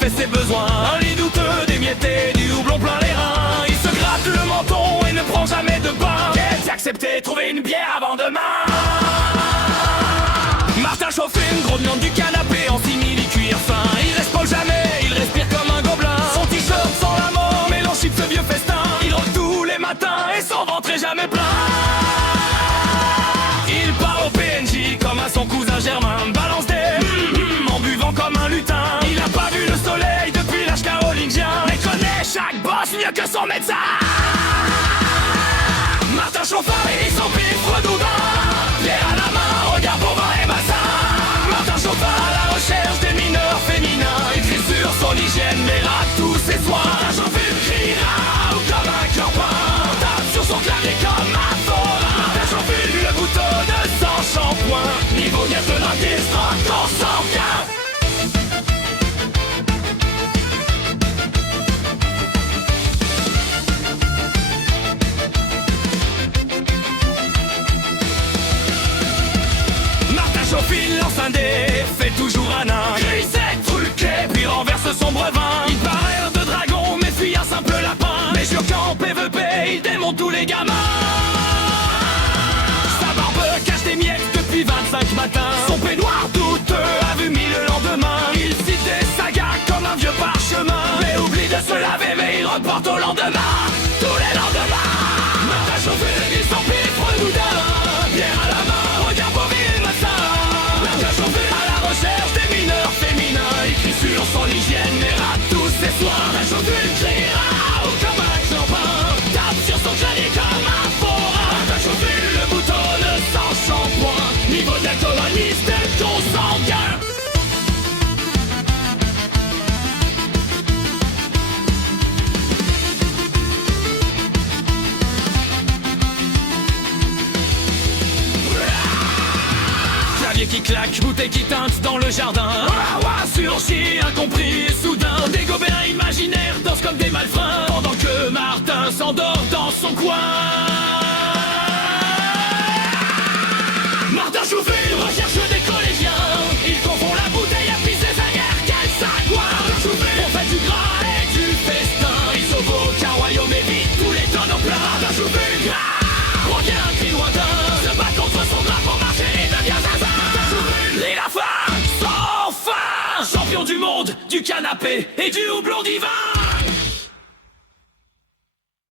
fait ses besoins. Un lit douteux, d'émietté, du houblon plein les reins. Il se gratte le menton et ne prend jamais de bain. Qu'est-ce accepté, trouver une bière avant demain. Martin chauffe une gros viande du canapé en simili-cuir fin. Il respire jamais, il respire comme un gobelin. Son t-shirt sans la mort, mélange chips ce vieux festin. Il rentre tous les matins et son ventre est jamais plein. Il part au PNJ comme à son cousin Germain. Balance des en buvant comme un lutin. Il a pas vu le soleil depuis l'âge carolingien, mais connaît chaque boss mieux que son médecin. Martin Chauffard et son pif redoubant. Pierre à la main, regard bovin et massin. Martin Chauffard à la recherche des mineurs féminins. Écrit sur son hygiène, mais rate tous ses soins. Martin Chauffard criera ou comme un clampin. Tape sur son clavier comme un forain. Martin Chauffard le bouton de son shampoing. Niveau gaz de l'orchestre, encore sanguin. Chauffine lance un dé, fait toujours un nain. Grisette truqué, puis renverse son brevin. Il paraît un de dragon, mais fuit un simple lapin. Mais sur qu'en PVP, il démonte tous les gamins. Sa barbe cache des miettes depuis 25 matins. Son peignoir douteux a vu mis le lendemain. Il cite des sagas comme un vieux parchemin. Mais oublie de se laver, mais il reporte au lendemain. Tous les lendemains. Martin Chauffine, il s'en pif, redoudin. Bière à la main, regarde bovin et massin. À la recherche des mineurs féminins. Écrit sur son hygiène mais rate tous ses soins. La chauffure criera ou comme un clampin. Tape sur son clavier comme un forain. La chauffure le bouton de son shampoing. Niveau d'alcooliste consanguin. Qui claque, bouteille qui teinte dans le jardin. Ouah, surgit, incompris et soudain. Des gobelins imaginaires dansent comme des malfrats. Pendant que Martin s'endort dans son coin. Martin Chauffeur recherche des collégiens. Il confond la bouteille à pisser sa guerre. Quel sagouin. Martin Chauffeur, on fait du gras et du festin. Il sauve aucun royaume et vide tous les tonneaux pleins. Martin Chauffeur, revient un cri lointain. Se bat contre son drap pour marcher et devient zinzin. Il a faim, sans fin. Champion du monde, du canapé et du houblon divin.